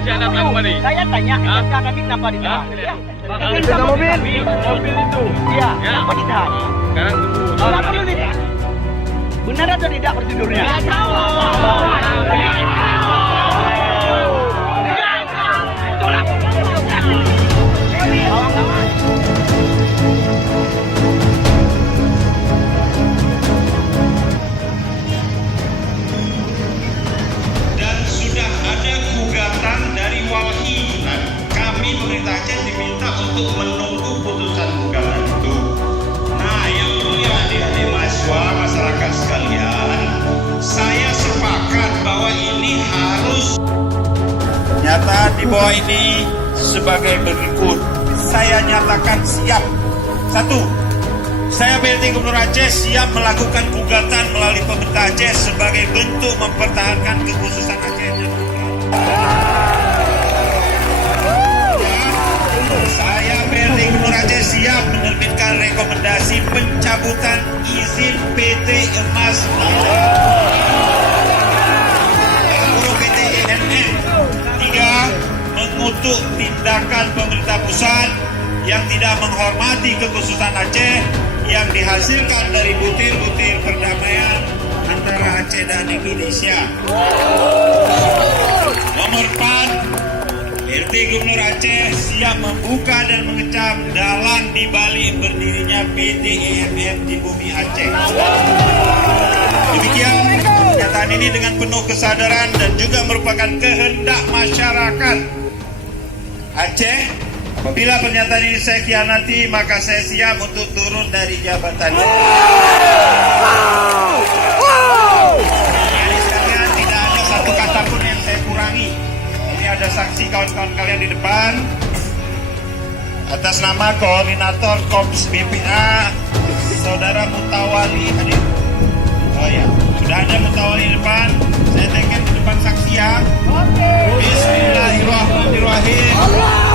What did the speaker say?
si anak aku tadi? Saya tanya, SK kami kenapa ditahan? Ya. Kita mobil itu. Iya, Ya. kenapa ditahan? Sekarang tunggu. Kenapa dulu ditahan? Benar atau tidak prosedurnya? Dan sudah ada gugatan dari Walhi. Nah, kami pemerintah Aceh diminta untuk menunggu putusan gugatan itu. Nah, yang mulia adik-adik mahasiswa, masyarakat sekalian, saya sepakat bahwa ini harus. Pernyataan di bawah ini sebagai berikut. Saya nyatakan siap. 1. Saya BLT Gubernur Aceh siap melakukan gugatan melalui pemerintah Aceh sebagai bentuk mempertahankan kekhususan Aceh. Saya BLT Gubernur Aceh siap menerbitkan rekomendasi pencabutan izin PT Emas PT ENN. 3. Mengutuk tindakan pemerintah pusat yang tidak menghormati kekhususan Aceh yang dihasilkan dari butir-butir perdamaian antara Aceh dan Indonesia. Nomor 4, BLT Gubernur Aceh siap membuka dan mengecam dalang dibalik berdirinya PT EMM di bumi Aceh. Demikian pernyataan ini dengan penuh kesadaran dan juga merupakan kehendak masyarakat Aceh. Apabila pernyataan ini saya khianati, maka saya siap untuk turun dari jabatan. Jadi sekalian, tidak ada satu kata pun yang saya kurangi. Ini ada saksi kawan-kawan kalian di depan. Atas nama Koordinator Korps BPA, Saudara Mutawali hadir. Oh ya, sudah ada Mutawali di depan. Saya teken di depan saksi ya. Bismillahirrahmanirrahim.